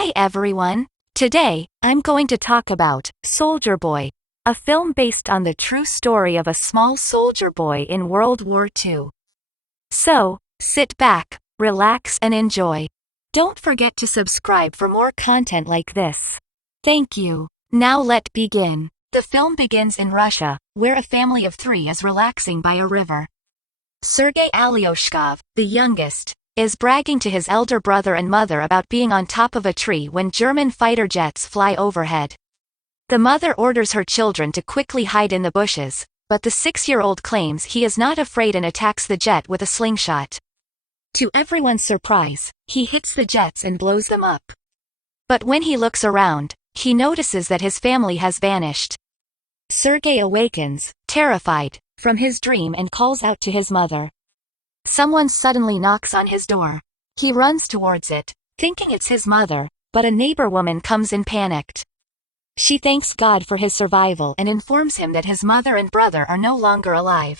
Hi everyone! Today, I'm going to talk about Soldier Boy, a film based on the true story of a small soldier boy in World War II. So, sit back, relax and enjoy. Don't forget to subscribe for more content like this. Thank you. Now let's begin. The film begins in Russia, where a family of 3 is relaxing by a river. Sergei Aleshkov, the youngest, is bragging to his elder brother and mother about being on top of a tree when German fighter jets fly overhead. The mother orders her children to quickly hide in the bushes, but the 6-year-old claims he is not afraid and attacks the jet with a slingshot. To everyone's surprise, he hits the jets and blows them up. But when he looks around, he notices that his family has vanished. Sergei awakens, terrified, from his dream and calls out to his mother. Someone suddenly knocks on his door. He runs towards it, thinking it's his mother, but a neighbor woman comes in panicked. She thanks God for his survival and informs him that his mother and brother are no longer alive.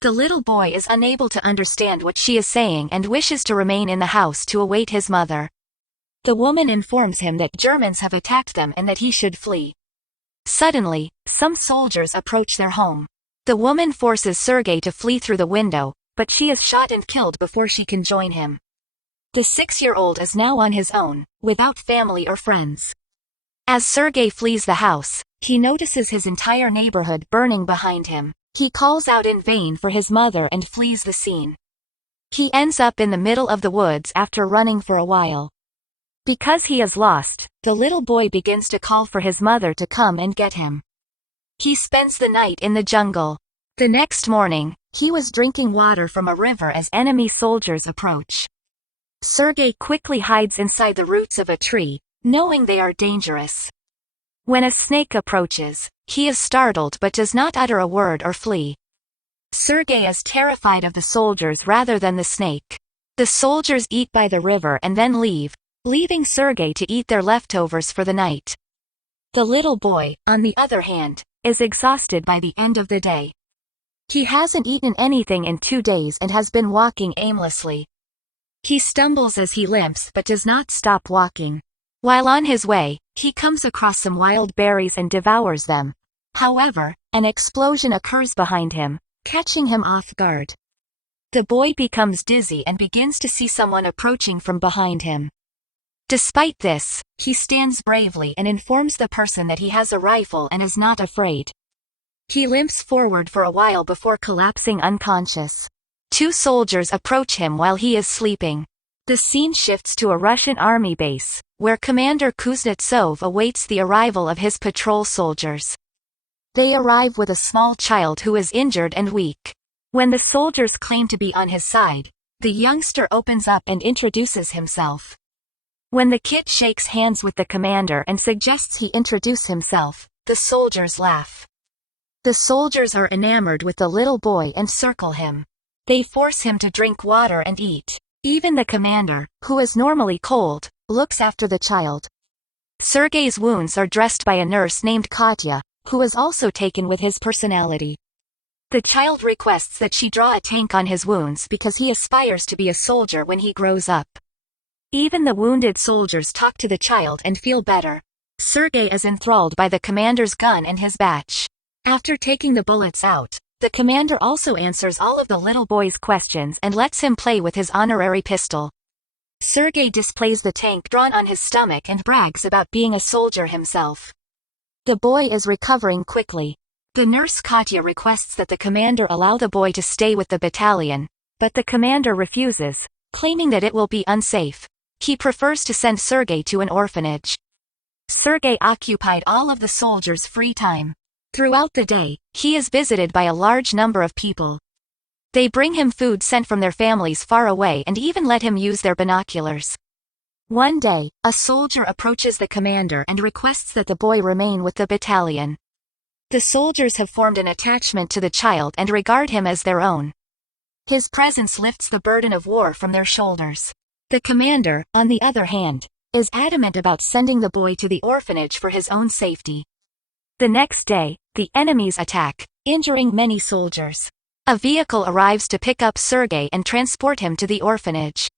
The little boy is unable to understand what she is saying and wishes to remain in the house to await his mother. The woman informs him that Germans have attacked them and that he should flee. Suddenly, some soldiers approach their home. The woman forces Sergei to flee through the window, but she is shot and killed before she can join him. The 6-year-old is now on his own, without family or friends. As Sergei flees the house, he notices his entire neighborhood burning behind him. He calls out in vain for his mother and flees the scene. He ends up in the middle of the woods after running for a while. Because he is lost, the little boy begins to call for his mother to come and get him. He spends the night in the jungle. The next morning, he was drinking water from a river as enemy soldiers approach. Sergei quickly hides inside the roots of a tree, knowing they are dangerous. When a snake approaches, he is startled but does not utter a word or flee. Sergei is terrified of the soldiers rather than the snake. The soldiers eat by the river and then leave, leaving Sergei to eat their leftovers for the night. The little boy, on the other hand, is exhausted by the end of the day. He hasn't eaten anything in 2 days and has been walking aimlessly. He stumbles as he limps but does not stop walking. While on his way, he comes across some wild berries and devours them. However, an explosion occurs behind him, catching him off guard. The boy becomes dizzy and begins to see someone approaching from behind him. Despite this, he stands bravely and informs the person that he has a rifle and is not afraid. He limps forward for a while before collapsing unconscious. 2 soldiers approach him while he is sleeping. The scene shifts to a Russian army base, where Commander Kuznetsov awaits the arrival of his patrol soldiers. They arrive with a small child who is injured and weak. When the soldiers claim to be on his side, the youngster opens up and introduces himself. When the kid shakes hands with the commander and suggests he introduce himself, the soldiers laugh. The soldiers are enamored with the little boy and circle him. They force him to drink water and eat. Even the commander, who is normally cold, looks after the child. Sergei's wounds are dressed by a nurse named Katya, who is also taken with his personality. The child requests that she draw a tank on his wounds because he aspires to be a soldier when he grows up. Even the wounded soldiers talk to the child and feel better. Sergei is enthralled by the commander's gun and his batch. After taking the bullets out, the commander also answers all of the little boy's questions and lets him play with his honorary pistol. Sergei displays the tank drawn on his stomach and brags about being a soldier himself. The boy is recovering quickly. The nurse Katya requests that the commander allow the boy to stay with the battalion, but the commander refuses, claiming that it will be unsafe. He prefers to send Sergei to an orphanage. Sergei occupied all of the soldiers' free time. Throughout the day, he is visited by a large number of people. They bring him food sent from their families far away and even let him use their binoculars. One day, a soldier approaches the commander and requests that the boy remain with the battalion. The soldiers have formed an attachment to the child and regard him as their own. His presence lifts the burden of war from their shoulders. The commander, on the other hand, is adamant about sending the boy to the orphanage for his own safety. The next day, the enemies attack, injuring many soldiers. A vehicle arrives to pick up Sergei and transport him to the orphanage.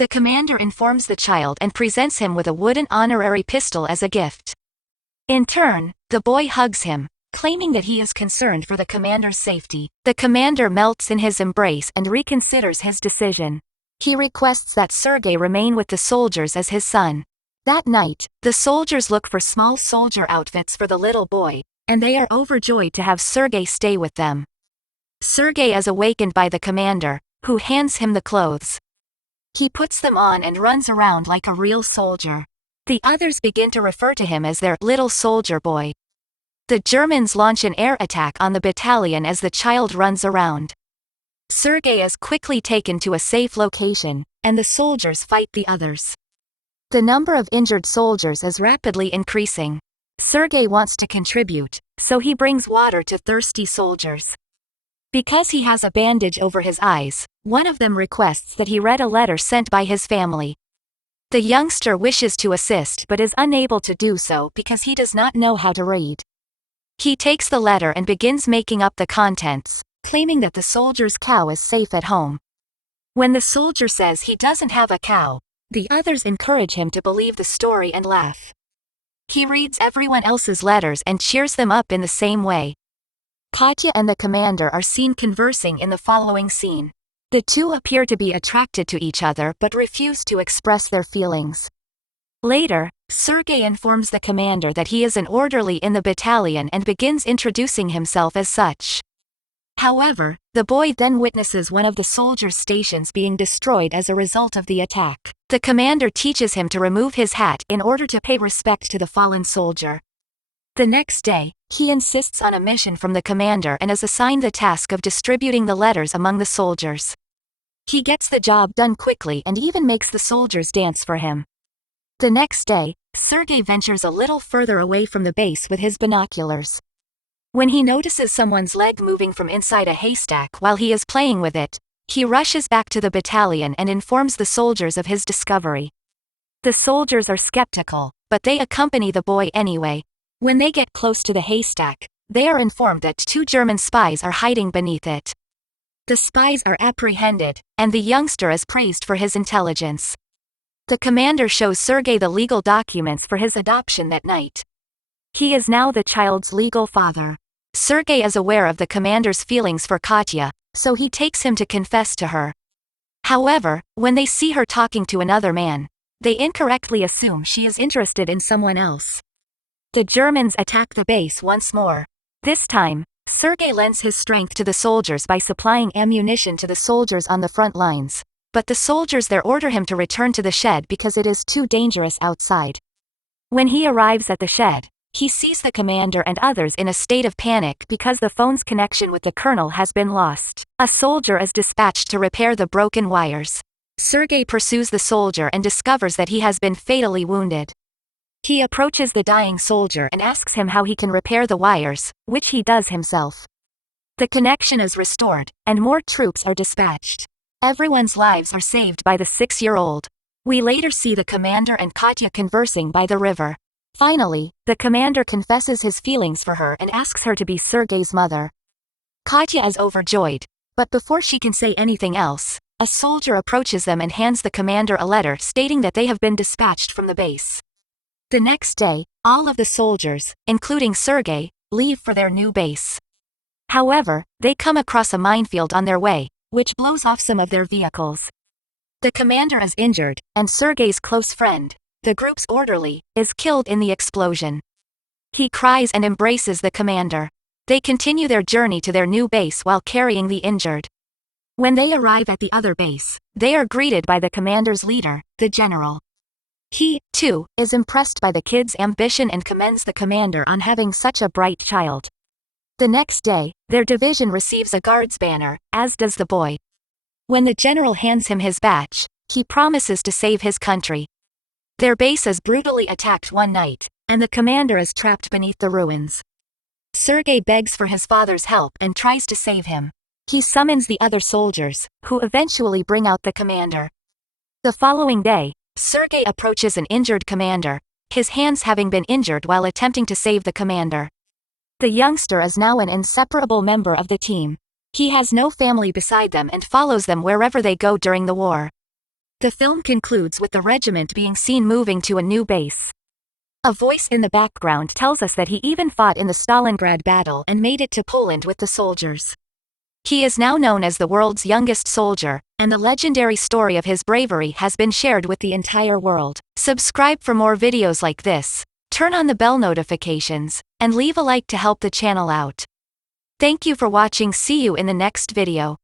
The commander informs the child and presents him with a wooden honorary pistol as a gift. In turn, the boy hugs him, claiming that he is concerned for the commander's safety. The commander melts in his embrace and reconsiders his decision. He requests that Sergei remain with the soldiers as his son. That night, the soldiers look for small soldier outfits for the little boy, and they are overjoyed to have Sergei stay with them. Sergei is awakened by the commander, who hands him the clothes. He puts them on and runs around like a real soldier. The others begin to refer to him as their little soldier boy. The Germans launch an air attack on the battalion as the child runs around. Sergei is quickly taken to a safe location, and the soldiers fight the others. The number of injured soldiers is rapidly increasing. Sergei wants to contribute, so he brings water to thirsty soldiers. Because he has a bandage over his eyes, one of them requests that he read a letter sent by his family. The youngster wishes to assist but is unable to do so because he does not know how to read. He takes the letter and begins making up the contents, claiming that the soldier's cow is safe at home. When the soldier says he doesn't have a cow, the others encourage him to believe the story and laugh. He reads everyone else's letters and cheers them up in the same way. Katya and the commander are seen conversing in the following scene. The two appear to be attracted to each other but refuse to express their feelings. Later, Sergei informs the commander that he is an orderly in the battalion and begins introducing himself as such. However, the boy then witnesses one of the soldiers' stations being destroyed as a result of the attack. The commander teaches him to remove his hat in order to pay respect to the fallen soldier. The next day, he insists on a mission from the commander and is assigned the task of distributing the letters among the soldiers. He gets the job done quickly and even makes the soldiers dance for him. The next day, Sergei ventures a little further away from the base with his binoculars. When he notices someone's leg moving from inside a haystack while he is playing with it, he rushes back to the battalion and informs the soldiers of his discovery. The soldiers are skeptical, but they accompany the boy anyway. When they get close to the haystack, they are informed that 2 German spies are hiding beneath it. The spies are apprehended, and the youngster is praised for his intelligence. The commander shows Sergei the legal documents for his adoption that night. He is now the child's legal father. Sergei is aware of the commander's feelings for Katya, so he takes him to confess to her. However, when they see her talking to another man, they incorrectly assume she is interested in someone else. The Germans attack the base once more. This time, Sergei lends his strength to the soldiers by supplying ammunition to the soldiers on the front lines, but the soldiers there order him to return to the shed because it is too dangerous outside. When he arrives at the shed, he sees the commander and others in a state of panic because the phone's connection with the colonel has been lost. A soldier is dispatched to repair the broken wires. Sergei pursues the soldier and discovers that he has been fatally wounded. He approaches the dying soldier and asks him how he can repair the wires, which he does himself. The connection is restored, and more troops are dispatched. Everyone's lives are saved by the 6-year-old. We later see the commander and Katya conversing by the river. Finally, the commander confesses his feelings for her and asks her to be Sergei's mother. Katya is overjoyed, but before she can say anything else, a soldier approaches them and hands the commander a letter stating that they have been dispatched from the base. The next day, all of the soldiers, including Sergei, leave for their new base. However, they come across a minefield on their way, which blows off some of their vehicles. The commander is injured, and Sergei's close friend, the group's orderly, is killed in the explosion. He cries and embraces the commander. They continue their journey to their new base while carrying the injured. When they arrive at the other base, they are greeted by the commander's leader, the general. He, too, is impressed by the kid's ambition and commends the commander on having such a bright child. The next day, their division receives a guard's banner, as does the boy. When the general hands him his badge, he promises to save his country. Their base is brutally attacked one night, and the commander is trapped beneath the ruins. Sergei begs for his father's help and tries to save him. He summons the other soldiers, who eventually bring out the commander. The following day, Sergei approaches an injured commander, his hands having been injured while attempting to save the commander. The youngster is now an inseparable member of the team. He has no family beside them and follows them wherever they go during the war. The film concludes with the regiment being seen moving to a new base. A voice in the background tells us that he even fought in the Stalingrad battle and made it to Poland with the soldiers. He is now known as the world's youngest soldier, and the legendary story of his bravery has been shared with the entire world. Subscribe for more videos like this, turn on the bell notifications, and leave a like to help the channel out. Thank you for watching. See you in the next video.